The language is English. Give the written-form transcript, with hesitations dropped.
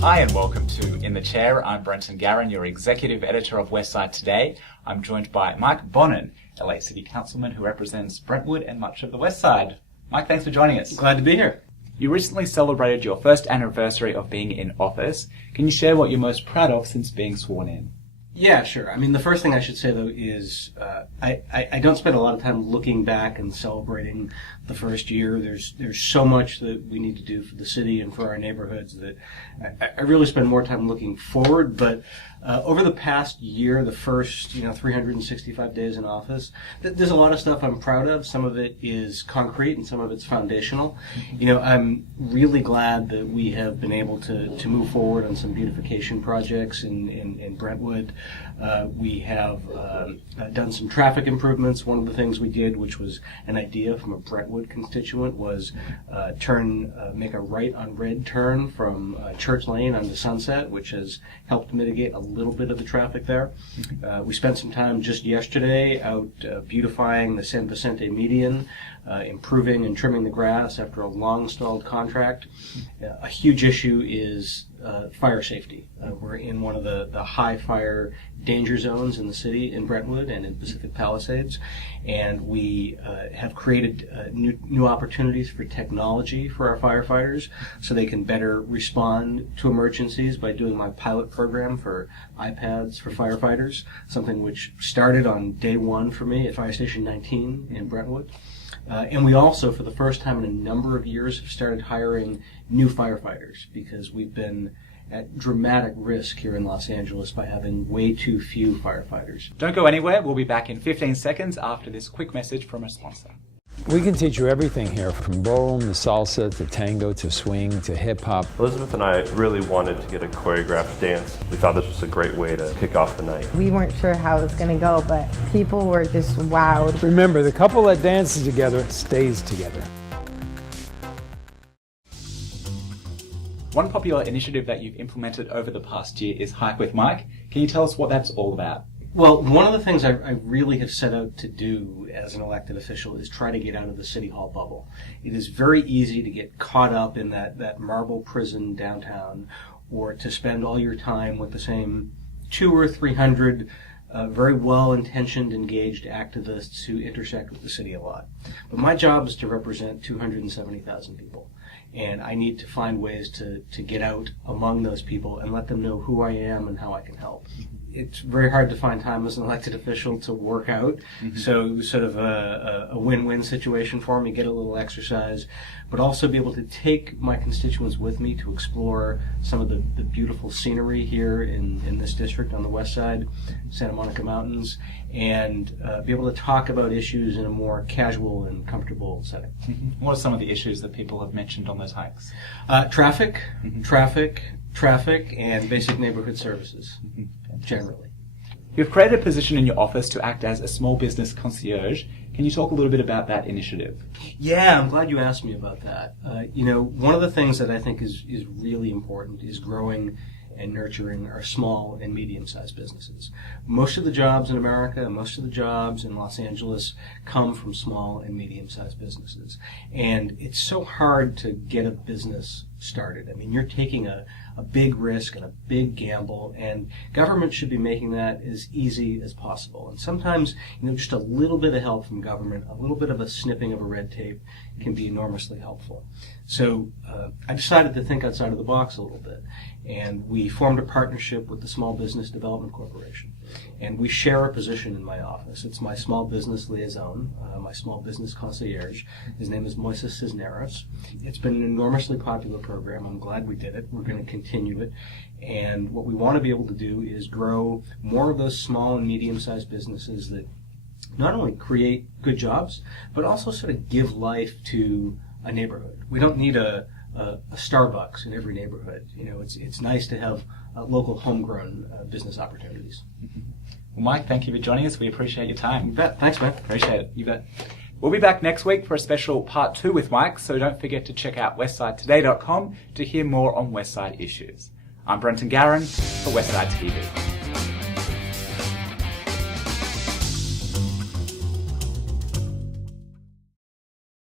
Hi and welcome to In the Chair. I'm Brenton Garen, your Executive Editor of Westside Today. I'm joined by Mike Bonin, LA City Councilman who represents Brentwood and much of the Westside. Mike, thanks for joining us. Glad to be here. You recently celebrated your first anniversary of being in office. Can you share what you're most proud of since being sworn in? Yeah, sure. I mean, the first thing I should say, though, is I don't spend a lot of time looking back and celebrating the first year. There's so much that we need to do for the city and for our neighborhoods that I really spend more time looking forward. But over the past year, the first 365 days in office, there's a lot of stuff I'm proud of. Some of it is concrete and some of it's foundational. I'm really glad that we have been able to move forward on some beautification projects in Brentwood. We have done some traffic improvements. One of the things we did, which was an idea from a Brentwood constituent, was make a right on red turn from Church Lane onto Sunset, which has helped mitigate a little bit of the traffic there. We spent some time just yesterday out beautifying the San Vicente median, improving and trimming the grass after a long-stalled contract. A huge issue is fire safety. We're in one of the high fire danger zones in the city in Brentwood and in Pacific Palisades, and we have created new opportunities for technology for our firefighters so they can better respond to emergencies by doing my pilot program for iPads for firefighters, something which started on day one for me at Fire Station 19 in Brentwood. And we also, for the first time in a number of years, have started hiring new firefighters because we've been at dramatic risk here in Los Angeles by having way too few firefighters. Don't go anywhere. We'll be back in 15 seconds after this quick message from a sponsor. We can teach you everything here, from ballroom to salsa to tango to swing to hip-hop. Elizabeth and I really wanted to get a choreographed dance. We thought this was a great way to kick off the night. We weren't sure how it was going to go, but people were just wowed. Remember, the couple that dances together stays together. One popular initiative that you've implemented over the past year is Hike with Mike. Can you tell us what that's all about? Well, one of the things I really have set out to do as an elected official is try to get out of the City Hall bubble. It is very easy to get caught up in that marble prison downtown, or to spend all your time with the same 200 or 300 very well-intentioned, engaged activists who intersect with the city a lot. But my job is to represent 270,000 people. And I need to find ways to get out among those people and let them know who I am and how I can help. It's very hard to find time as an elected official to work out, so it was sort of a win-win situation for me, get a little exercise, but also be able to take my constituents with me to explore some of the beautiful scenery here in this district on the west side, Santa Monica Mountains, and be able to talk about issues in a more casual and comfortable setting. What are some of the issues that people have mentioned on those hikes? Traffic, and basic neighborhood services. Generally. You've created a position in your office to act as a small business concierge. Can you talk a little bit about that initiative? Yeah, I'm glad you asked me about that. One of the things that I think is really important is growing and nurturing our small and medium-sized businesses. Most of the jobs in America, most of the jobs in Los Angeles come from small and medium-sized businesses. And it's so hard to get a business started. I mean, you're taking a big risk and a big gamble, and government should be making that as easy as possible. And sometimes, just a little bit of help from government, a little bit of a snipping of a red tape can be enormously helpful. So I decided to think outside of the box a little bit, and we formed a partnership with the Small Business Development Corporation. And we share a position in my office. It's my small business liaison, my small business concierge. His name is Moises Cisneros. It's been an enormously popular program. I'm glad we did it. We're going to continue it. And what we want to be able to do is grow more of those small and medium-sized businesses that not only create good jobs, but also sort of give life to a neighborhood. We don't need a Starbucks in every neighborhood. It's nice to have local homegrown business opportunities. Well, Mike, thank you for joining us. We appreciate your time. You bet. Thanks, man. Appreciate it. You bet. We'll be back next week for a special part 2 with Mike, so don't forget to check out westsidetoday.com to hear more on Westside issues. I'm Brenton Garen for Westside TV.